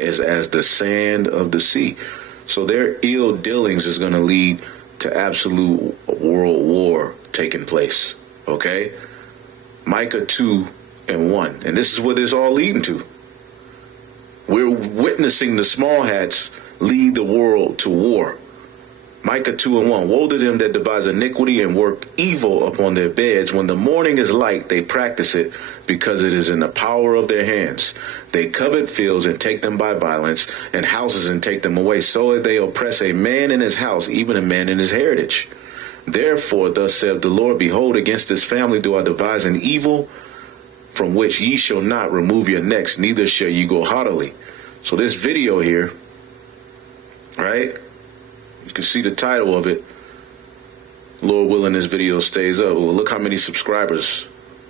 is as the sand of the sea. So their ill dealings is going to lead to absolute world war taking place. Okay? Micah 2:1. And this is what it's all leading to. We're witnessing the small hats lead the world to war. Micah 2:1. Woe to them that devise iniquity and work evil upon their beds. When the morning is light, they practice it because it is in the power of their hands. They covet fields and take them by violence, and houses and take them away. So they oppress a man in his house, even a man in his heritage. Therefore, thus saith the Lord, behold, against this family do I devise an evil, from which ye shall not remove your necks, neither shall ye go haughtily. So this video here, right? You can see the title of it. Lord willing, this video stays up. Well, look how many subscribers,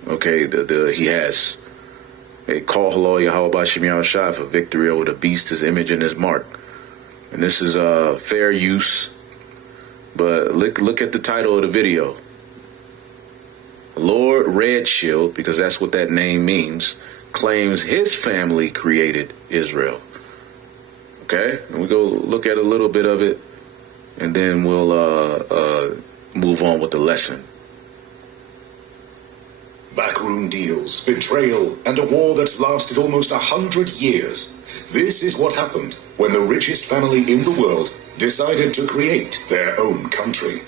okay, he has. They call YAHAWAH Y YAHAWASHI for victory over the beast, his image, and his mark. And this is fair use. But look at the title of the video. Lord Red Shield, because that's what that name means, claims his family created Israel. Okay? And we go look at a little bit of it, and then we'll move on with the lesson. Backroom deals, betrayal, and a war that's lasted almost 100 years. This is what happened when the richest family in the world decided to create their own country.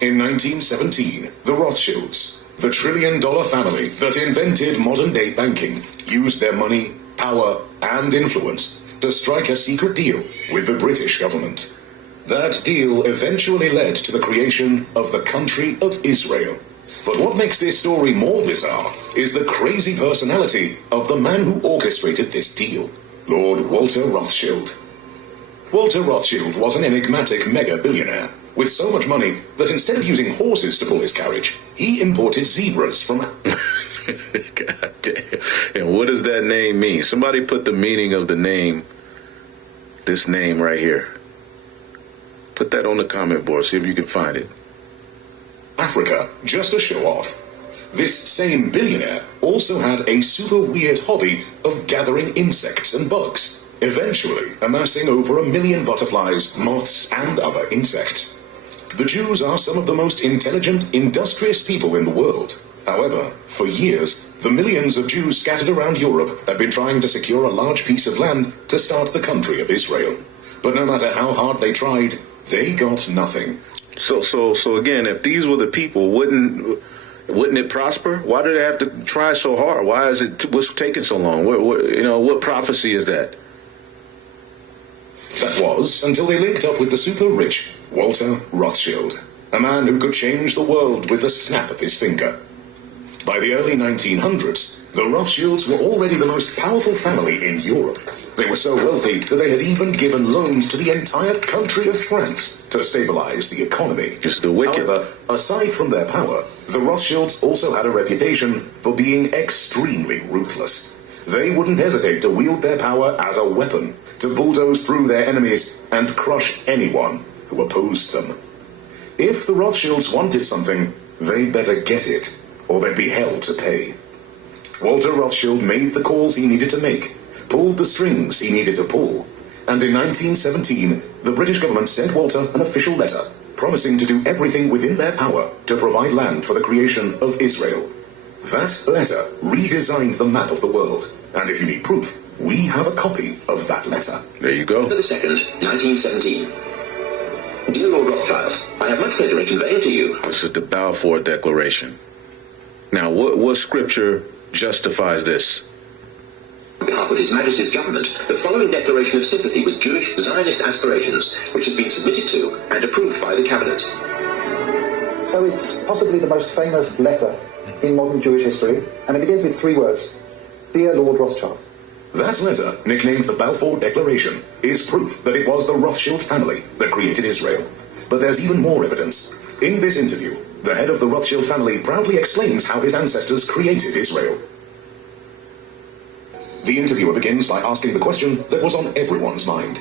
In 1917, the Rothschilds, the trillion-dollar family that invented modern-day banking, used their money, power, and influence to strike a secret deal with the British government. That deal eventually led to the creation of the country of Israel. But what makes this story more bizarre is the crazy personality of the man who orchestrated this deal, Lord Walter Rothschild. Walter Rothschild was an enigmatic mega-billionaire with so much money that instead of using horses to pull his carriage, he imported zebras from... God damn. And what does that name mean? Somebody put the meaning of the name, this name right here. Put that on the comment board, see if you can find it. Africa, just to show off. This same billionaire also had a super weird hobby of gathering insects and bugs, eventually amassing over 1 million butterflies, moths, and other insects. The Jews are some of the most intelligent, industrious people in the world. However, for years, the millions of Jews scattered around Europe have been trying to secure a large piece of land to start the country of Israel. But no matter how hard they tried, they got nothing. So again, if these were the people, wouldn't it prosper? Why do they have to try so hard? Why is it what's taking so long? What prophecy is that? That was until they linked up with the super rich Walter Rothschild, a man who could change the world with the snap of his finger. By the early 1900s, the Rothschilds were already the most powerful family in Europe. They were so wealthy that they had even given loans to the entire country of France to stabilize the economy. Just the wicked. However, aside from their power, the Rothschilds also had a reputation for being extremely ruthless. They wouldn't hesitate to wield their power as a weapon to bulldoze through their enemies and crush anyone who opposed them. If the Rothschilds wanted something, they better get it, or they'd be held to pay. Walter Rothschild made the calls he needed to make, pulled the strings he needed to pull, and in 1917, the British government sent Walter an official letter promising to do everything within their power to provide land for the creation of Israel. That letter redesigned the map of the world, and if you need proof, we have a copy of that letter. There you go. For the 2nd, 1917. Dear Lord Rothschild, I have much pleasure in conveying to you... This is the Balfour Declaration. Now, what scripture justifies this? On behalf of His Majesty's government, the following declaration of sympathy with Jewish Zionist aspirations, which has been submitted to and approved by the Cabinet. So it's possibly the most famous letter in modern Jewish history, and it begins with 3 words. Dear Lord Rothschild. That letter, nicknamed the Balfour Declaration, is proof that it was the Rothschild family that created Israel. But there's even more evidence. In this interview, the head of the Rothschild family proudly explains how his ancestors created Israel. The interviewer begins by asking the question that was on everyone's mind.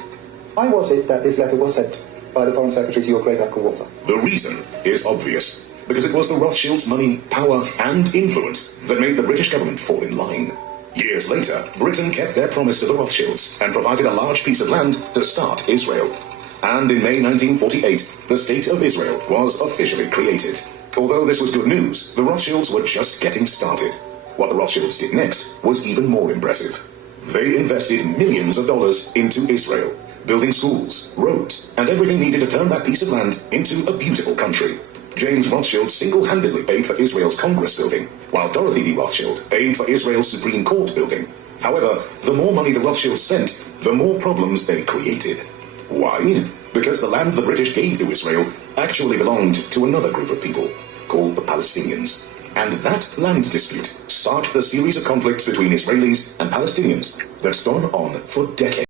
Why was it that this letter was sent by the Foreign Secretary to your great uncle Walter? The reason is obvious, because it was the Rothschilds' money, power, and influence that made the British government fall in line. Years later, Britain kept their promise to the Rothschilds and provided a large piece of land to start Israel. And in May 1948, the State of Israel was officially created. Although this was good news, the Rothschilds were just getting started. What the Rothschilds did next was even more impressive. They invested millions of dollars into Israel, building schools, roads, and everything needed to turn that piece of land into a beautiful country. James Rothschild single-handedly paid for Israel's Congress building, while Dorothy D. Rothschild paid for Israel's Supreme Court building. However, the more money the Rothschilds spent, the more problems they created. Why? Because the land the British gave to Israel actually belonged to another group of people, called the Palestinians. And that land dispute started a series of conflicts between Israelis and Palestinians that's gone on for decades.